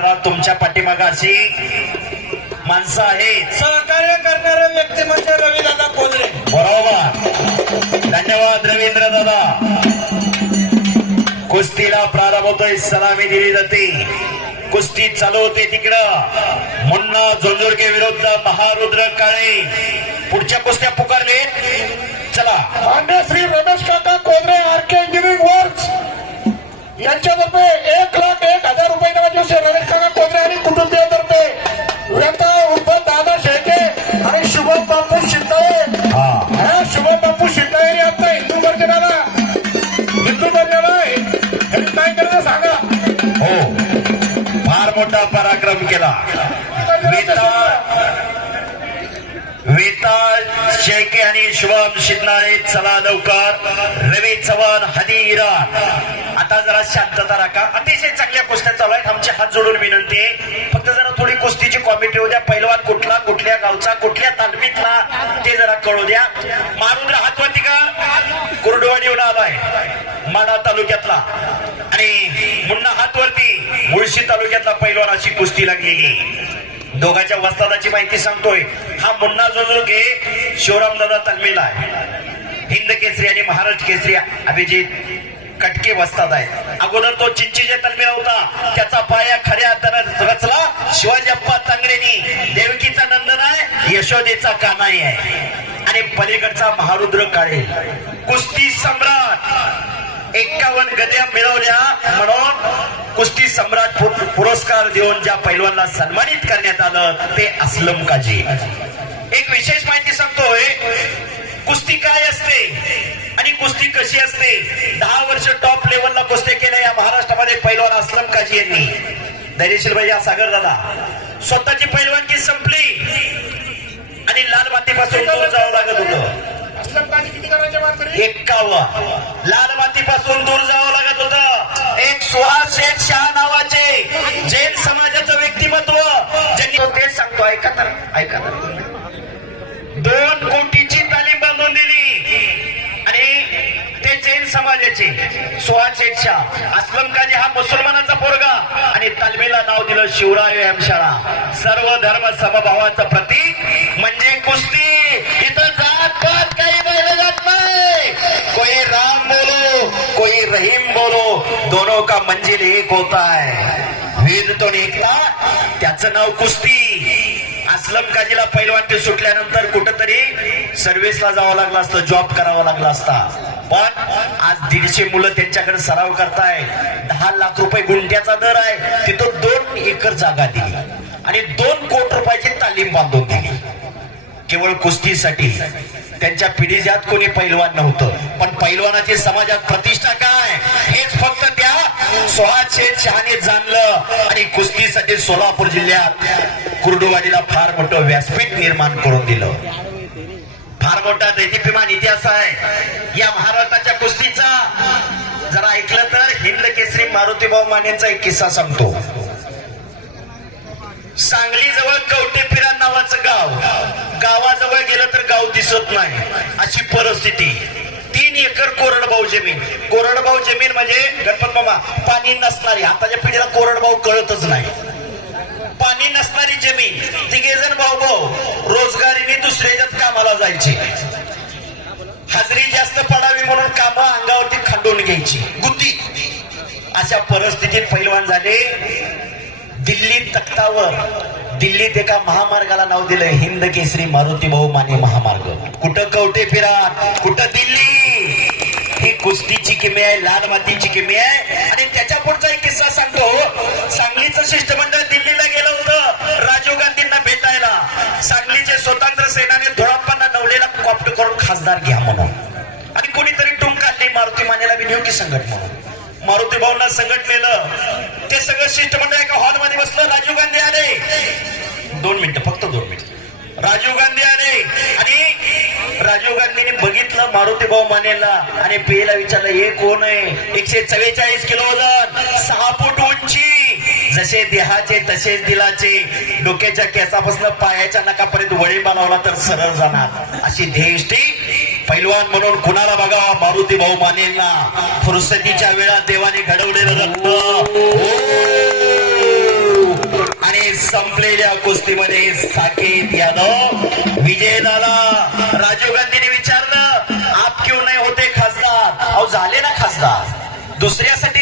दादा तुमच्या पाठीमाग अशी माणसं आहेत. सहकार्य करणारा व्यक्ती म्हणजे रविदादा कोदरे. बरोबर. धन्यवाद रवींद्र दादा. कुस्तीला प्रारंभ होतोय सलामी दिली जाते. कुस्ती चालू होते तिकडं. मुन्ना झोंजुर्गे विरुद्ध महारुद्र काळे. पुढच्या कुस्त्या पुकारले. चला. मान्य श्री रमेश काका Kodre R K engineering works यांच्यातर्फे एक लाख एक हजार रुपये मोठा पराक्रम केला. वेताळ शेके आणि शुभम शिंदे चला लवकर. रवी चव्हाण हदी इराण. आता जरा शांतता राखा. अतिशय चांगल्या कुस्त्या चालू आहेत. आमचे हात जोडून विनंती आहे. फक्त जरा थोडी कुस्तीची कॉमेंट्री होऊ द्या. पहिलवान कुठला कुठल्या गावचा कुठल्या तालमीतला ते जरा कळू द्या. मारुंद्र हातवरती का? कुर्डवाडी येऊन आलाय. माडा तालुक्यातला. आणि मुन्ना हातवरती मुळशी तालुक्यातला पैलवानाची अशी कुस्ती लागलेली. दोघांच्या वस्तादाची माहिती सांगतोय. हा मुन्ना जो जो घे शिवराम दादा तलमेला आहे. हिंद केसरी आणि महाराष्ट्र केसरी अभिजित कटके वस्ताद आहे अगोदर तो चिंचीच्या तालमीला होता. त्याचा पाया खऱ्या अर्थानं रचला. शिवाजी अप्पा तांगरेनी देवकीचा नंदन आहे यशोदेचा कानाई आहे. आणि पलीकडचा महारुद्र काळे. कुस्ती सम्राट. एक्कावन्न गद्या मिळवल्या. म्हणून कुस्ती सम्राट पुरस्कार देऊन ज्या पैलवानला सन्मानित करण्यात आलं ते असलम काजी. एक विशेष माहिती सांगतोय. कुस्ती काय असते आणि कुस्ती कशी असते? दहा वर्ष टॉप लेवलला कुस्ती केल्या या महाराष्ट्रामध्ये पैलवान असलम काजी यांनी. धैर्यशील भैया सागर दादा. स्वतःची पैलवानकी संपली. आणि लाल मातीपासून दूर जावं लागत होतं. करायचे मानकरी एक्कावन्न. लाल मातीपासून दूर जावं लागत होत. एक सुहास शेख शाह नावाचे जैन समाजाचं व्यक्तिमत्व. ज्यांनी तो तेच सांगतो ऐका तर ऐका तर. दोन कोटीची तालीम बांधून दिली. आणि ते जैन समाजाचे सुहास शेख शाह असलम काजी हा मुसलमानाचा पोरगा. आणि तालमीला नाव दिलं शिवराय व्यायामशाळा. सर्व धर्म समभावाचं प्रतीक म्हणजे कुस्ती. दोनों एक होता है। तो एकता त्याचं नाव कुस्ती। असलम काजीला पैलवान ते सुटल्यानंतर कुठंतरी सर्व्हिसला जावं लागलं असतं जॉब करावा लागला असता. पण आज दीडशे मुलं त्यांच्याकडे सराव करताय. दहा लाख रुपये गुंठ्याचा दर आहे. तिथं दोन एकर जागा दिली. आणि दोन कोटी रुपयाची तालीम बांधून दिली. केवळ कुस्तीसाठी. त्यांच्या पिढीजात कोणी पैलवान नव्हतं. पण पैलवानाची समाजात प्रतिष्ठा काय? हेच फक्त त्या सुहास शहाने जाणलं. आणि कुस्तीसाठी सोलापूर जिल्ह्यात कुर्डुवाडीला फार मोठं व्यासपीठ निर्माण करून दिलं. फार मोठा दैदिप्यमान इतिहास आहे. या महाराष्ट्राच्या कुस्तीचा जरा ऐकलं तर हिंद केसरी मारुतीभाऊ मानेंचा एक किस्सा सांगतो. सांगली जवळ कवटे नावाचं गाव. गावाजवळ गेलं तर गाव दिसत नाही. अशी परिस्थिती. तीन एकर कोरडभाऊ जमीन. कोरडभाऊ जमीन म्हणजे गणपत मामा पाणी नसणारी. आताच्या पिढीला कोरडभाऊ कळतच नाही. पाणी नसणारी जमीन. तिघे जण भाऊ भाऊ रोजगारीने दुसऱ्याच्यात कामाला जायचे. हजरी जास्त पडावी म्हणून कामं अंगावरती खांडून घ्यायची. गुत्ती. अशा परिस्थितीत पैलवान झाले. दिल्ली तख्तावर दिल्लीत एका महामार्गाला नाव दिलं हिंद केसरी मारुती भाऊ माने महामार्ग. कुठं कवटे फिरा कुठं दिल्ली? ही कुस्तीची किमी आहे लाल मातीची किमी आहे. आणि त्याच्या पुढचा एक किस्सा सांगतो. सांगलीचं शिष्टमंडळ दिल्लीला गेलं होतं. राजीव गांधींना भेटायला. सांगलीचे स्वतंत्र सेनाने धोळप्पांना नवलेला कॉप्ट करून खासदार घ्या म्हणून. आणि कोणीतरी टुंक मारुती मानेला बी नेऊ म्हणून. मारुती भाऊंना संघटनेलं ते सगळं शिष्टमंडळ एका हॉलमध्ये बसलं. राजीव गांधी आले. दोन मिनिटं फक्त दोन मिनिट. राजीव गांधी आले. आणि राजीव गांधीने बघितलं मारुती भाऊ मानेला. आणि पेला विचारलं हे कोण आहे? एकशे चव्वेचाळीस किलो वजन सहा फूट उंची. जसे देहाचे तसेच दिलाचे. डोक्याच्या केसापासून पायाच्या नकापर्यंत वळी बनवला तर सरळ जाणार. अशी ध्येष्टी पैलवान म्हणून कुणाला बघा? मारुती भाऊ मानेंना. फुरसतीच्या वेळा देवाने घडवलेलं रक्त. हो! आणि संपलेल्या कुस्तीमध्ये साकेत यादव. विजय झाला. राजीव गांधीने विचारलं आप क्यों नाही होते खासदार? अहो झाले ना खासदार. दुसऱ्यासाठी